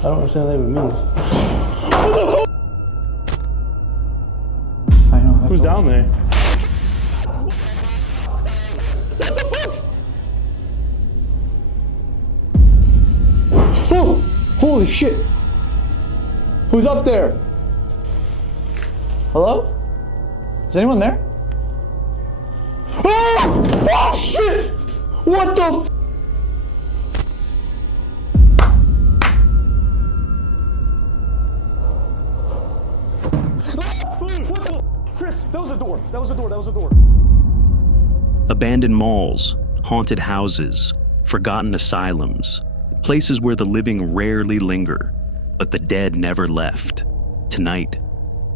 I don't understand what that even means. I know. Who's down there? Oh, holy shit! Who's up there? Hello? Is anyone there? Oh! Oh shit! What the f? What the? Chris, that was a door. That was a door. That was a door. Abandoned malls, haunted houses, forgotten asylums, places where the living rarely linger, but the dead never left. Tonight,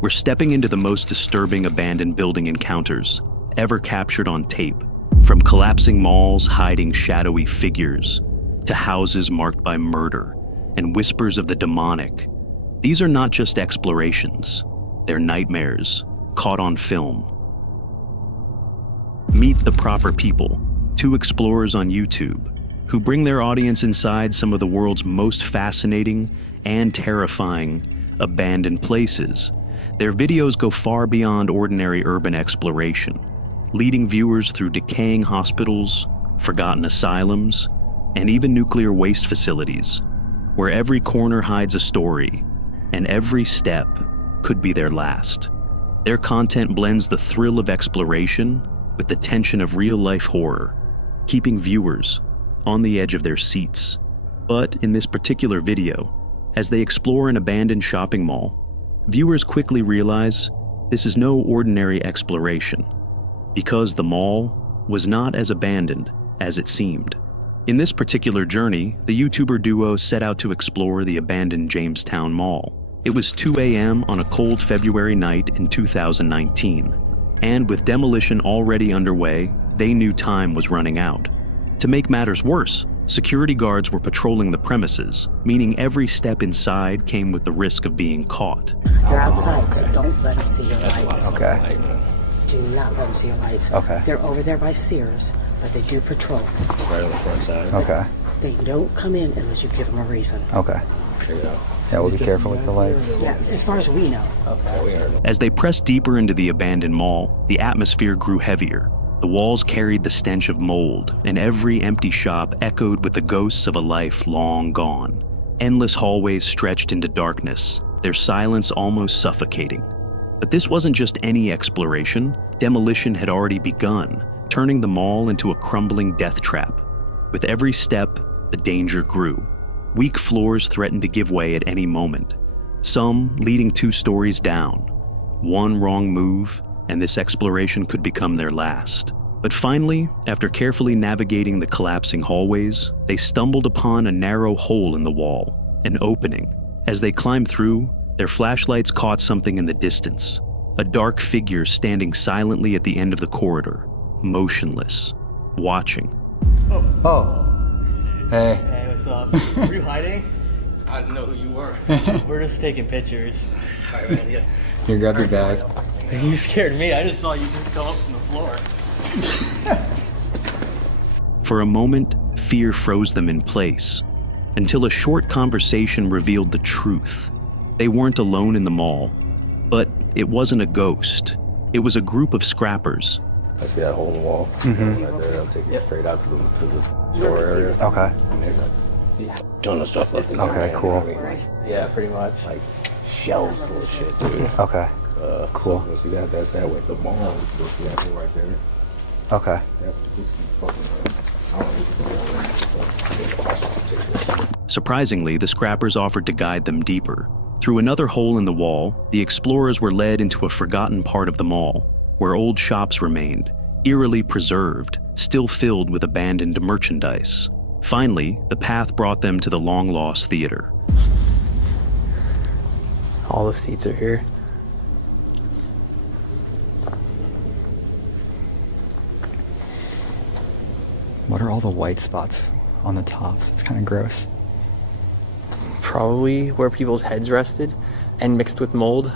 we're stepping into the most disturbing abandoned building encounters ever captured on tape. From collapsing malls hiding shadowy figures, to houses marked by murder and whispers of the demonic. These are not just explorations, they're nightmares caught on film. Meet the Proper People, two explorers on YouTube who bring their audience inside some of the world's most fascinating and terrifying abandoned places. Their videos go far beyond ordinary urban exploration, leading viewers through decaying hospitals, forgotten asylums, and even nuclear waste facilities, where every corner hides a story, and every step could be their last. Their content blends the thrill of exploration with the tension of real-life horror, keeping viewers on the edge of their seats. But in this particular video, as they explore an abandoned shopping mall, viewers quickly realize this is no ordinary exploration, because the mall was not as abandoned as it seemed. In this particular journey, the YouTuber duo set out to explore the abandoned Jamestown Mall. It was 2 a.m. on a cold February night in 2019, and with demolition already underway, they knew time was running out. To make matters worse, security guards were patrolling the premises, meaning every step inside came with the risk of being caught. They're outside, so don't let them see your lights. Okay. Do not let them see your lights. Okay. They're over there by Sears, but they do patrol. Right on the front side. Okay. They don't come in unless you give them a reason. Okay. Yeah, we'll be careful with the lights. Yeah, as far as we know. As they pressed deeper into the abandoned mall, the atmosphere grew heavier. The walls carried the stench of mold, and every empty shop echoed with the ghosts of a life long gone. Endless hallways stretched into darkness, their silence almost suffocating. But this wasn't just any exploration. Demolition had already begun, turning the mall into a crumbling death trap. With every step, the danger grew. Weak floors threatened to give way at any moment, some leading 2 stories down. One wrong move, and this exploration could become their last. But finally, after carefully navigating the collapsing hallways, they stumbled upon a narrow hole in the wall, an opening. As they climbed through, their flashlights caught something in the distance, a dark figure standing silently at the end of the corridor, motionless, watching. Oh. Hey. Hey, what's up? Were you hiding? I didn't know who you were. We're just taking pictures. Sorry, man. Yeah. Here, grab your bag. You scared me. I just saw you just come up from the floor. For a moment, fear froze them in place, until a short conversation revealed the truth. They weren't alone in the mall, but it wasn't a ghost. It was a group of scrappers. I see that hole in the wall. Right there. I'll take you straight out to the store area. Okay. Ton of stuff left in there. Okay, cool. Yeah, pretty much. Like shelves full of shit, dude. Okay. Cool. So, see that's that way. The mall. You'll see that hole right there. Okay. That's just fucking. I don't know. Surprisingly, the scrappers offered to guide them deeper. Through another hole in the wall, the explorers were led into a forgotten part of the mall, where old shops remained, eerily preserved, still filled with abandoned merchandise. Finally, the path brought them to the long-lost theater. All the seats are here. What are all the white spots on the tops? It's kind of gross. Probably where people's heads rested and mixed with mold.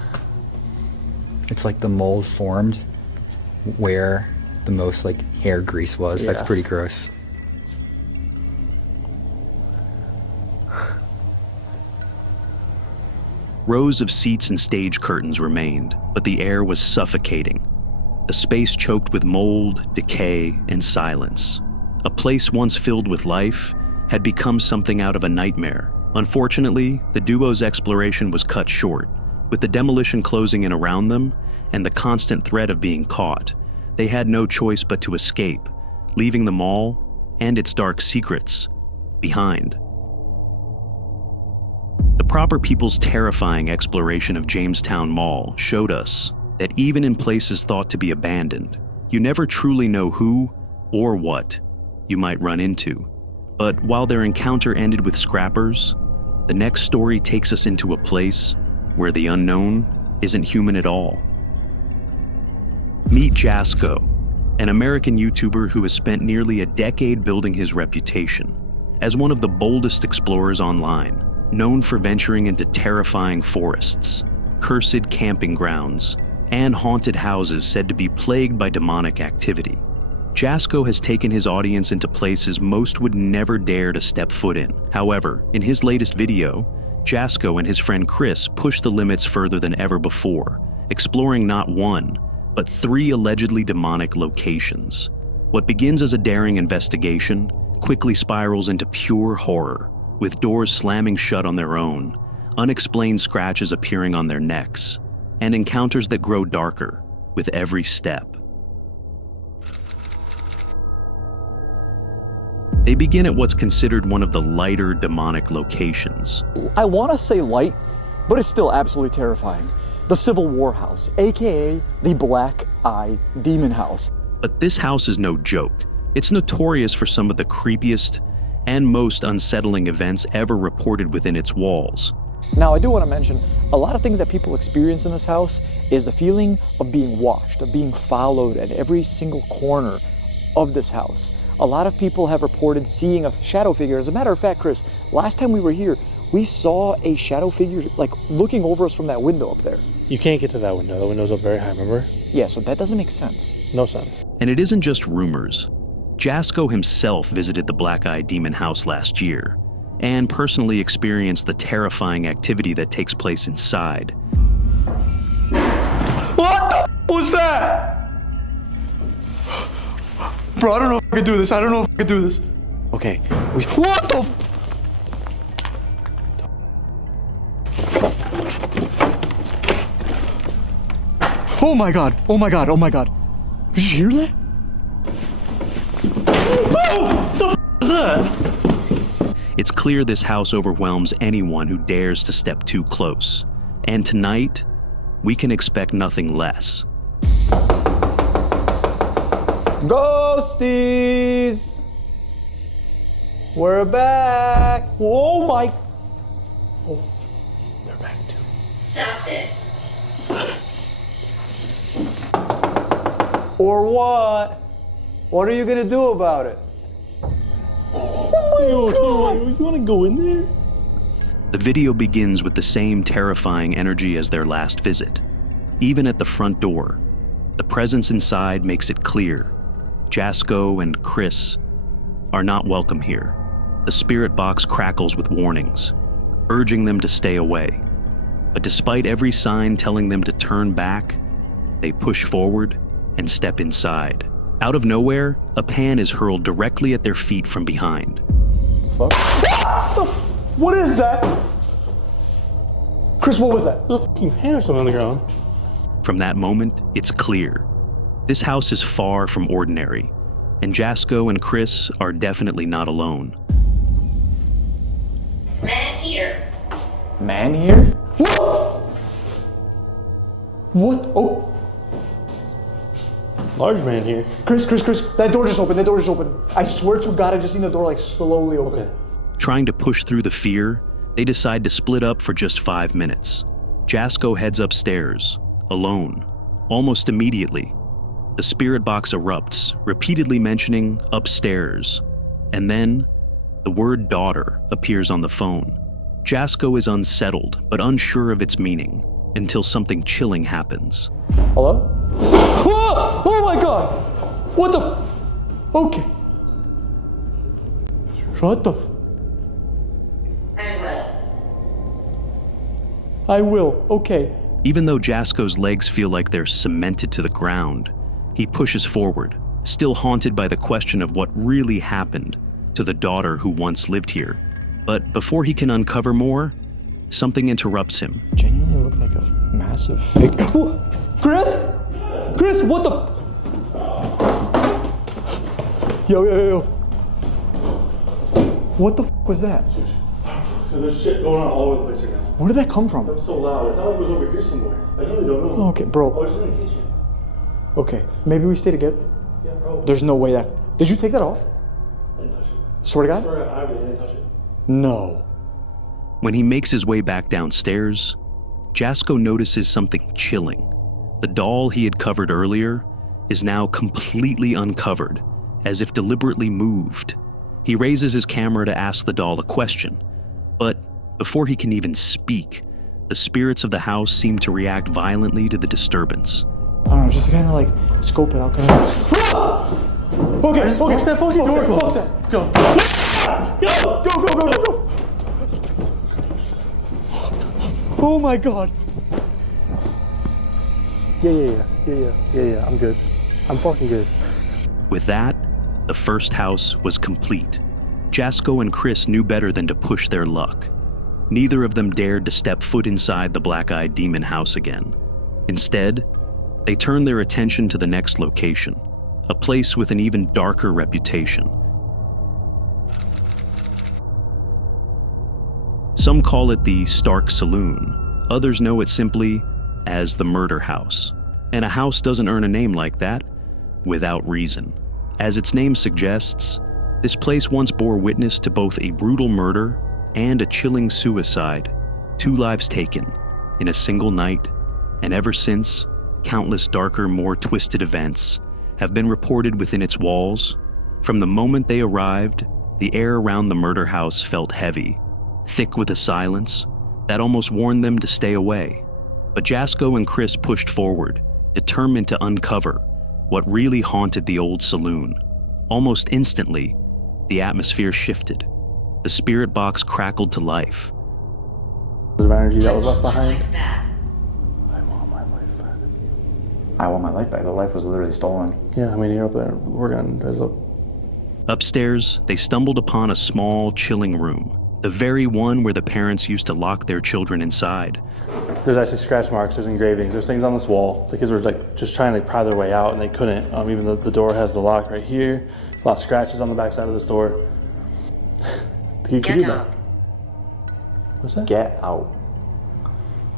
It's like the mold formed where the most like hair grease was. That's Yes. pretty gross. Rows of seats and stage curtains remained, but the air was suffocating. The space choked with mold, decay, and silence. A place once filled with life had become something out of a nightmare. Unfortunately, the duo's exploration was cut short. With the demolition closing in around them and the constant threat of being caught, they had no choice but to escape, leaving the mall and its dark secrets behind. The Proper People's terrifying exploration of Jamestown Mall showed us that even in places thought to be abandoned, you never truly know who or what you might run into. But while their encounter ended with scrappers, the next story takes us into a place where the unknown isn't human at all. Meet Jasko, an American YouTuber who has spent nearly a decade building his reputation as one of the boldest explorers online, known for venturing into terrifying forests, cursed camping grounds, and haunted houses said to be plagued by demonic activity. Jasko has taken his audience into places most would never dare to step foot in. However, in his latest video, Jasko and his friend Chris pushed the limits further than ever before, exploring not one, but 3 allegedly demonic locations. What begins as a daring investigation quickly spirals into pure horror, with doors slamming shut on their own, unexplained scratches appearing on their necks, and encounters that grow darker with every step. They begin at what's considered one of the lighter demonic locations. I want to say light, but it's still absolutely terrifying. The Civil War House, aka the Black Eye Demon House. But this house is no joke. It's notorious for some of the creepiest and most unsettling events ever reported within its walls. Now, I do want to mention, a lot of things that people experience in this house is the feeling of being watched, of being followed at every single corner of this house. A lot of people have reported seeing a shadow figure. As a matter of fact, Chris, last time we were here, we saw a shadow figure like looking over us from that window up there. You can't get to that window. The window's up very high, remember? Yeah, so that doesn't make sense. No sense. And it isn't just rumors. Jasko himself visited the Black Eye Demon House last year and personally experienced the terrifying activity that takes place inside. What the was that? Bro, I don't know if I can do this. I don't know if I can do this. Okay. What the Oh my god, oh my god, oh my god. Did you hear that? It's clear this house overwhelms anyone who dares to step too close. And tonight, we can expect nothing less. Ghosties! We're back! Oh my... Oh, they're back too. Stop this. Or what? What are you gonna do about it? You wanna go in there? The video begins with the same terrifying energy as their last visit. Even at the front door, the presence inside makes it clear. Jasko and Chris are not welcome here. The spirit box crackles with warnings, urging them to stay away. But despite every sign telling them to turn back, they push forward and step inside. Out of nowhere, a pan is hurled directly at their feet from behind. Fuck. What is that? Chris, what was that? There's a fucking pan or something on the ground. From that moment, it's clear. This house is far from ordinary, and Jasko and Chris are definitely not alone. Man here. Man here? What? What? Oh. Large man here. Chris, that door just opened, I swear to God, I just seen the door like slowly open. Okay. Trying to push through the fear, they decide to split up for just 5 minutes. Jasko heads upstairs, alone. Almost immediately, the spirit box erupts, repeatedly mentioning upstairs. And then, the word daughter appears on the phone. Jasko is unsettled, but unsure of its meaning, until something chilling happens. Hello? Oh, oh my God! What the? Okay. Shut the. I'm well. I will. Okay. Even though Jasko's legs feel like they're cemented to the ground, he pushes forward, still haunted by the question of what really happened to the daughter who once lived here. But before he can uncover more, something interrupts him. Genuinely look like a massive fig. Chris? Chris, what the? Yo. What the was that? So there's shit going on all over the place right now. Where did that come from? That was so loud. It sounded like it was over here somewhere. I really don't know. Okay, bro. Oh, it's in the kitchen. Okay, maybe we stay together. Yeah, bro. There's no way that. Did you take that off? I didn't touch it. Swear to God? I swear I didn't touch it. No. When he makes his way back downstairs, Jasko notices something chilling. The doll he had covered earlier is now completely uncovered, as if deliberately moved. He raises his camera to ask the doll a question, but before he can even speak, the spirits of the house seem to react violently to the disturbance. I don't know, just kind of like scope it out. Kind of. Okay, Just push that fucking door closed. Fuck that. Go. Go. Oh my God. Yeah. I'm good. I'm fucking good. With that, the first house was complete. Jasko and Chris knew better than to push their luck. Neither of them dared to step foot inside the black-eyed demon house again. Instead, they turned their attention to the next location, a place with an even darker reputation. Some call it the Stark Saloon. Others know it simply as the Murder House. And a house doesn't earn a name like that without reason. As its name suggests, this place once bore witness to both a brutal murder and a chilling suicide, 2 lives taken in a single night, and ever since, countless darker, more twisted events have been reported within its walls. From the moment they arrived, the air around the murder house felt heavy, thick with a silence that almost warned them to stay away. But Jasko and Chris pushed forward, determined to uncover what really haunted the old saloon. Almost instantly, the atmosphere shifted. The spirit box crackled to life. The energy that was left behind. I want my life back. The life was literally stolen. Yeah, I mean, you're up there working as a... Upstairs, they stumbled upon a small, chilling room, the very one where the parents used to lock their children inside. There's actually scratch marks, there's engravings, there's things on this wall. The kids were like just trying to pry their way out and they couldn't. Even the door has the lock right here. A lot of scratches on the back side of this door. Can you do that? What's that? Get out.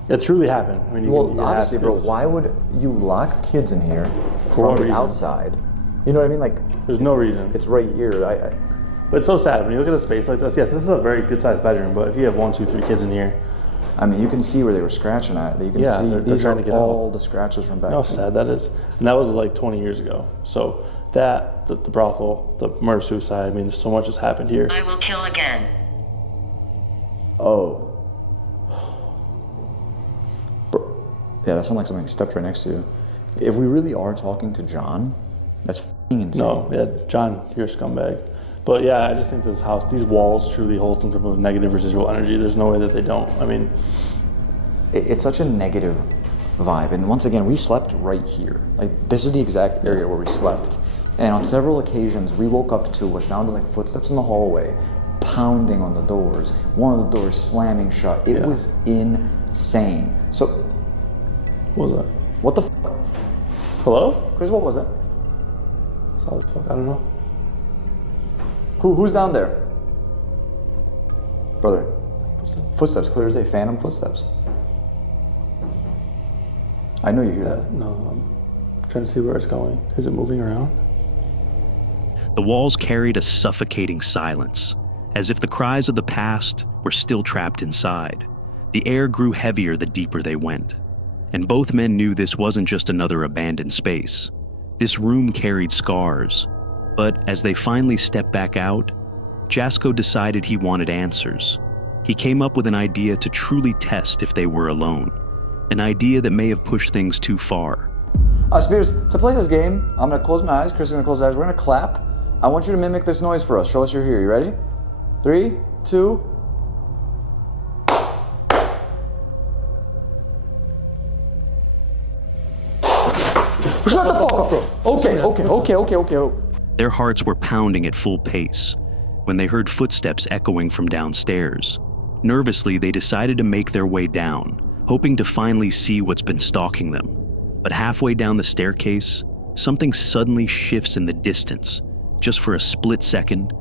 It truly happened. I mean, you can obviously, ask bro, this. why would you lock kids in here For from what the reason? outside? You know what I mean? Like, There's no reason. it's right here. But it's so sad when you look at a space like this. Yes, this is a very good sized bedroom, but if you have 1, 2, 3 kids in here, I mean, you can see where they were scratching at. You can Yeah, see they're these trying are to get all out. the scratches from back you know how then. sad that is? And that was like 20 years ago. So that, the brothel, the murder suicide, I mean, so much has happened here. I will kill again. Oh. Bro. Yeah, that sounds like something stepped right next to you. If we really are talking to John, that's f***ing insane. No, yeah, John, you're a scumbag. But yeah, I just think this house, these walls truly hold some type of negative residual energy. There's no way that they don't. I mean, It's such a negative vibe. And once again, we slept right here. Like, this is the exact area where we slept. And on several occasions, we woke up to what sounded like footsteps in the hallway, pounding on the doors, one of the doors slamming shut. It was insane. So, what was that? what the f***? Hello? Chris, what was that? Solid fuck, I don't know. Who's down there? Brother. Footsteps, clear as day, phantom footsteps. I know you hear that. No, I'm trying to see where it's going. Is it moving around? The walls carried a suffocating silence, as if the cries of the past were still trapped inside. The air grew heavier the deeper they went, and both men knew this wasn't just another abandoned space. This room carried scars, but as they finally stepped back out, Jasko decided he wanted answers. He came up with an idea to truly test if they were alone, an idea that may have pushed things too far. Spears, to play this game, I'm gonna close my eyes, Chris is gonna close his eyes, we're gonna clap. I want you to mimic this noise for us. Show us you're here. You ready? 3, 2. Shut the fuck up, bro. Okay. Their hearts were pounding at full pace when they heard footsteps echoing from downstairs. Nervously, they decided to make their way down, hoping to finally see what's been stalking them. But halfway down the staircase, something suddenly shifts in the distance, just for a split second.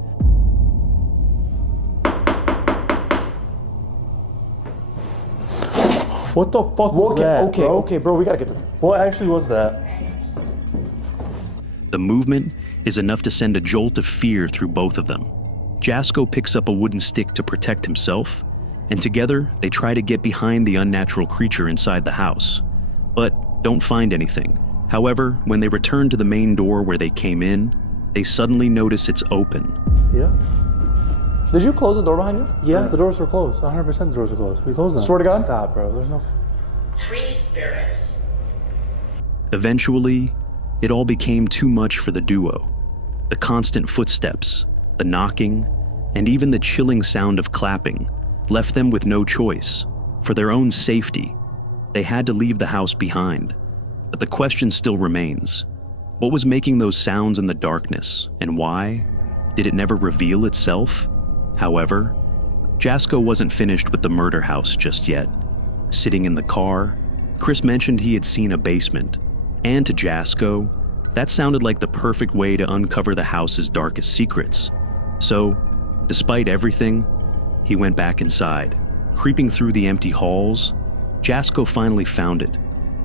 What the fuck was that, Okay, bro, we gotta get them. What actually was that? The movement is enough to send a jolt of fear through both of them. Jasko picks up a wooden stick to protect himself, and together they try to get behind the unnatural creature inside the house, but don't find anything. However, when they return to the main door where they came in, they suddenly notice it's open. Yeah. Did you close the door behind you? Yeah, the doors were closed. 100% the doors were closed. We closed them. Swear to God? Stop, bro. There's no... Three spirits. Eventually, it all became too much for the duo. The constant footsteps, the knocking, and even the chilling sound of clapping left them with no choice. For their own safety, they had to leave the house behind. But the question still remains. What was making those sounds in the darkness, and why? Did it never reveal itself? However, Jasko wasn't finished with the murder house just yet. Sitting in the car, Chris mentioned he had seen a basement. And to Jasko, that sounded like the perfect way to uncover the house's darkest secrets. So, despite everything, he went back inside. Creeping through the empty halls, Jasko finally found it,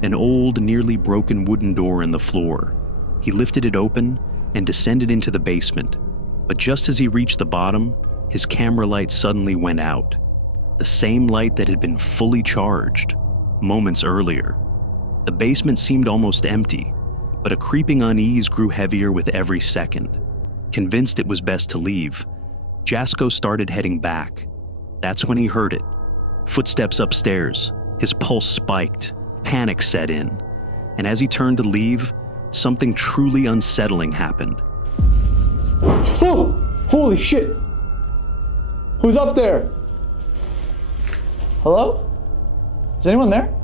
an old, nearly broken wooden door in the floor. He lifted it open and descended into the basement. But just as he reached the bottom, his camera light suddenly went out. The same light that had been fully charged moments earlier. The basement seemed almost empty, but a creeping unease grew heavier with every second. Convinced it was best to leave, Jasko started heading back. That's when he heard it. Footsteps upstairs. His pulse spiked. Panic set in. And as he turned to leave, something truly unsettling happened. Oh, holy shit. Who's up there? Hello? Is anyone there?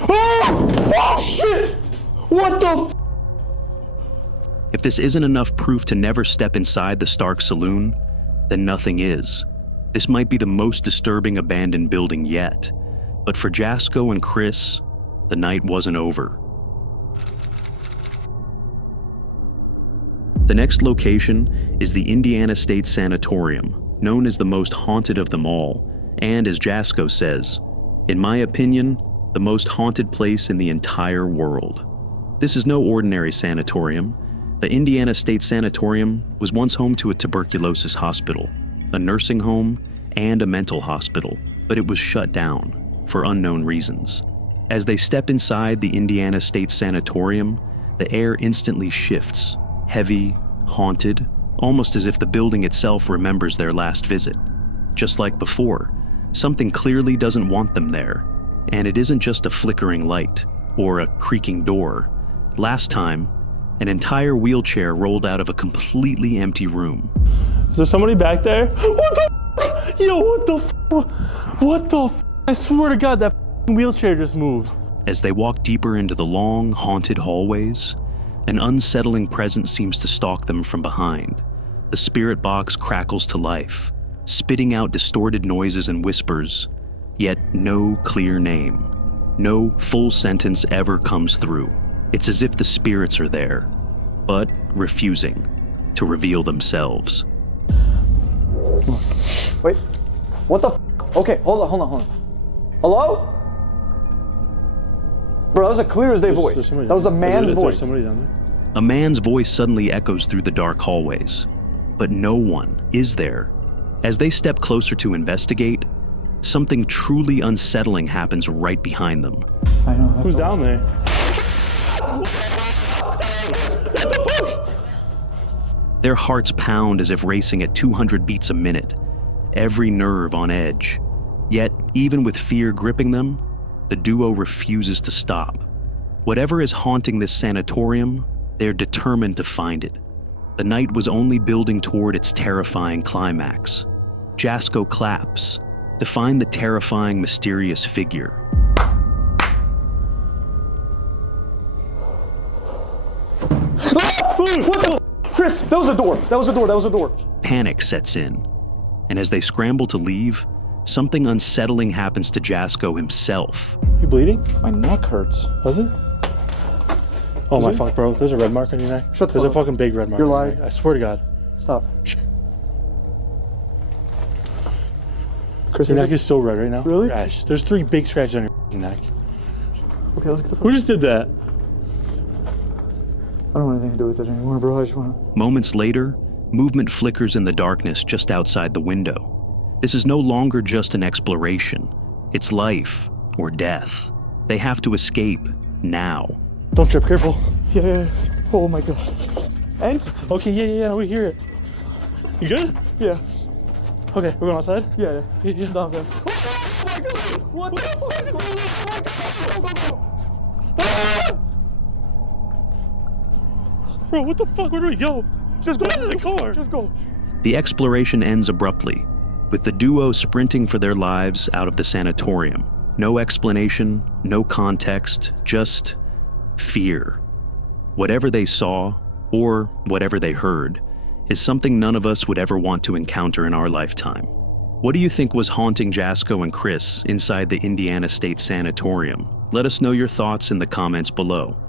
Oh shit! What the If this isn't enough proof to never step inside the Stark Saloon, then nothing is. This might be the most disturbing abandoned building yet. But for Jasko and Chris, the night wasn't over. The next location is the Indiana State Sanatorium, known as the most haunted of them all, and as Jasko says, in my opinion, the most haunted place in the entire world. This is no ordinary sanatorium. The Indiana State Sanatorium was once home to a tuberculosis hospital, a nursing home, and a mental hospital, but it was shut down for unknown reasons. As they step inside the Indiana State Sanatorium, the air instantly shifts, heavy, haunted, almost as if the building itself remembers their last visit. Just like before, something clearly doesn't want them there. And it isn't just a flickering light or a creaking door. Last time, an entire wheelchair rolled out of a completely empty room. Is there somebody back there? What the f? Yo, what the f? What the f? I swear to God, that wheelchair just moved. As they walk deeper into the long, haunted hallways, an unsettling presence seems to stalk them from behind. The spirit box crackles to life, spitting out distorted noises and whispers, yet no clear name. No full sentence ever comes through. It's as if the spirits are there, but refusing to reveal themselves. Wait, what the f? Okay, hold on. Hello? Bro, that was a clear as day voice. That was a man's voice. Somebody down there? A man's voice suddenly echoes through the dark hallways, but no one is there. As they step closer to investigate, something truly unsettling happens right behind them. I know. Who's down there? Their hearts pound as if racing at 200 beats a minute, every nerve on edge. Yet, even with fear gripping them, the duo refuses to stop. Whatever is haunting this sanatorium, they're determined to find it. The night was only building toward its terrifying climax. Jasko claps to find the terrifying, mysterious figure. Chris, that was a door. That was a door. That was a door. Panic sets in, and as they scramble to leave, something unsettling happens to Jasko himself. You bleeding? My neck hurts. Does it? Oh my fuck, bro. There's a red mark on your neck. Shut the There's fuck a fucking big red mark You're on your lying. neck. I swear to God. Stop. Chris, Your neck is so red right now. Really? Ash, there's 3 big scratches on your fucking neck. Okay, let's get the fuck. Who just did that? I don't want anything to do with it anymore, bro. I just want to. Moments later, movement flickers in the darkness just outside the window. This is no longer just an exploration. It's life or death. They have to escape now. Don't trip, careful. Yeah. Oh my God. Entity. Okay, yeah, we hear it. You good? Yeah. Okay, we're going outside? Yeah. Yeah. No, man. Oh my God. What the fuck is going on? Oh my God. Go. Ah! Bro, what the fuck? Where do we go? Just go into the car. Just go. The exploration ends abruptly, with the duo sprinting for their lives out of the sanatorium. No explanation, no context, just fear. Whatever they saw, or whatever they heard, is something none of us would ever want to encounter in our lifetime. What do you think was haunting Jasko and Chris inside the Indiana State Sanatorium? Let us know your thoughts in the comments below.